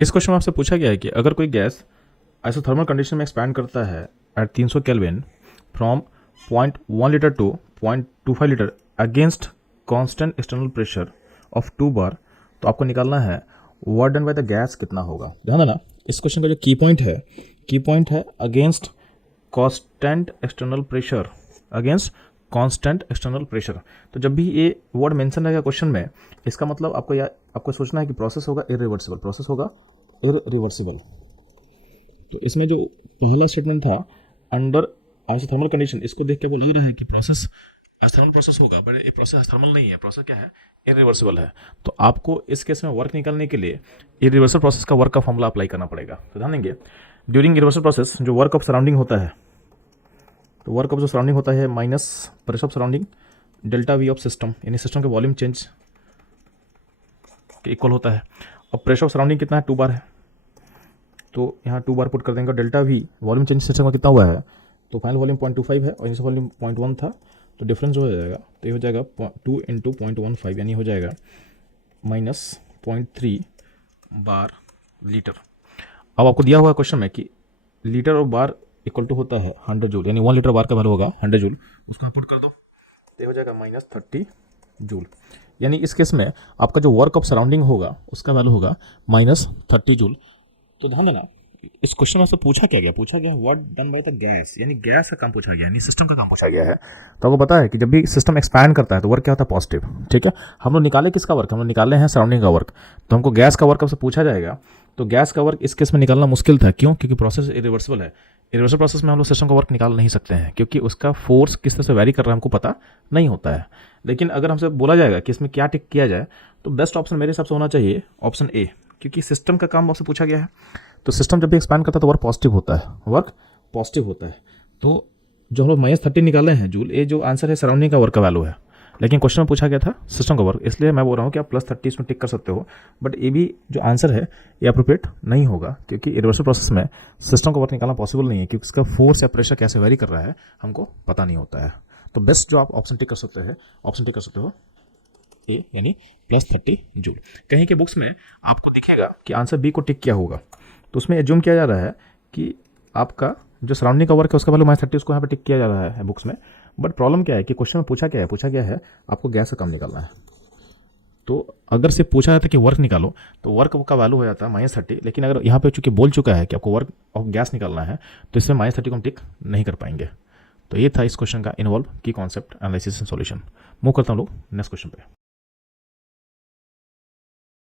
इस क्वेश्चन में आपसे पूछा गया है कि अगर कोई गैस आइसोथर्मल कंडीशन में एक्सपैंड करता है at 300 kelvin from 0.1 litre to 0.25 litre against constant external pressure of 2 bar, तो आपको निकालना है work done by the gas कितना होगा। ध्यान देना, इस क्वेश्चन का जो की पॉइंट है against constant external pressure, against constant external pressure. तो जब भी ये वर्ड मेंशन रहेगा क्वेश्चन में, इसका मतलब आपको सोचना है कि प्रोसेस होगा इरिवर्सिबल, प्रोसेस होगा इरिवर्सिबल। तो इसमें जो पहला स्टेटमेंट था अंडर आइसोथर्मल कंडीशन, इसको देख के वो लग रहा है कि प्रोसेस आइसोथर्मल प्रोसेस होगा, बट ये प्रोसेस आइसोथर्मल नहीं है, प्रोसेस क्या है, इरिवर्सिबल है। तो आपको इस केस में वर्क निकालने के लिए इरिवर्सिबल प्रोसेस का वर्क का फॉर्मूला अप्लाई करना पड़ेगा। तो ध्यान देंगे, ड्यूरिंग इरिवर्सिबल प्रोसेस जो वर्क ऑफ सराउंडिंग होता है, तो वर्क ऑफ जो सराउंडिंग होता है minus pressure of surrounding delta we of system, यानी सिस्टम के वॉल्यूम चेंज के इक्वल होता है। और प्रेशर ऑफ सराउंडिंग कितना है, 2 बार है, तो यहाँ 2 बार पुट कर देंगे। Delta V volume change system का कितना हुआ है, तो फाइनल वॉल्यूम 0.25 है और इनिशियल वॉल्यूम 0.1 था, तो डिफरेंस हो जाएगा, तो ये हो जाएगा 2 इंटू 0.15, यानी हो जाएगा -0.3 बार लीटर। अब आपको दिया हुआ क्वेश्चन में कि लीटर और बार इक्वल टू होता है 100 जूल, यानी 1 लीटर बार का वैल्यू होगा 100 जूल, उसको आप पुट कर दो तो हो जाएगा -30 जूल। यानी इस केस में आपका जो वर्क ऑफ सराउंडिंग होगा उसका वैल्यू होगा -30 जूल। तो ध्यान देना, इस क्वेश्चन में से पूछा गया what done by the gas, यानी गैस का काम पूछा गया, यानी सिस्टम का काम पूछा गया है। तो आपको पता है कि जब भी सिस्टम एक्सपैंड करता है तो वर्क क्या होता है, पॉजिटिव। ठीक है, हम लोग निकाले किसका वर्क, हम लोग निकाले हैं सराउंडिंग का वर्क, तो हमको गैस का वर्क आपसे पूछा जाएगा। तो गैस का वर्क इस केस में निकालना मुश्किल था, क्यों, क्योंकि प्रोसेस इरिवर्सिबल है। इरिवर्सिबल प्रोसेस में हम लोग सिस्टम का वर्क निकाल नहीं सकते हैं, क्योंकि उसका फोर्स किस तरह से वैरी कर रहा है हमको पता नहीं होता है। लेकिन अगर हमसे बोला जाएगा कि इसमें क्या टिक किया जाए, तो बेस्ट ऑप्शन मेरे हिसाब से होना चाहिए ऑप्शन ए, क्योंकि सिस्टम का काम आपसे पूछा गया है। तो सिस्टम जब भी एक्सपैंड करता है तो वर्क पॉजिटिव होता है, वर्क पॉजिटिव होता है। तो जो हम लोग -30 निकाले हैं जूल, ये जो आंसर है सराउंडिंग का वर्क का वैल्यू है, लेकिन क्वेश्चन में पूछा गया था सिस्टम का वर्क, इसलिए मैं बोल रहा हूँ कि आप +30 इसमें टिक कर सकते हो। बट ये भी जो आंसर है ये अप्रोप्रिएट नहीं होगा, क्योंकि इरिवर्सिबल प्रोसेस में सिस्टम का वर्क निकालना पॉसिबल नहीं है, क्योंकि इसका फोर्स या प्रेशर कैसे वेरी कर रहा है हमको पता नहीं होता है। तो बेस्ट जो आप ऑप्शन टिक कर सकते हो ए, यानी +30 जूल। कहीं के बुक्स में आपको दिखेगा कि आंसर बी को टिक किया होगा, तो उसमें एज्यूम किया जा रहा है कि आपका जो सराउंडिंग का वर्क है उसका वैल्यू -30 उसको यहाँ पे टिक किया जा रहा है बुक्स में। बट प्रॉब्लम क्या है कि क्वेश्चन में पूछा गया है आपको गैस का काम निकालना है। तो अगर से पूछा जाता कि वर्क निकालो, तो वर्क का वैल्यू हो जाता है -30, लेकिन अगर यहाँ पे चूंकि बोल चुका है कि आपको वर्क ऑफ गैस निकालना है, तो इसमें -30 को हम टिक नहीं कर पाएंगे। तो ये था इस क्वेश्चन का इन्वॉल्व की concept, analysis and solution. Move करता हूँ लोग नेक्स्ट क्वेश्चन पे।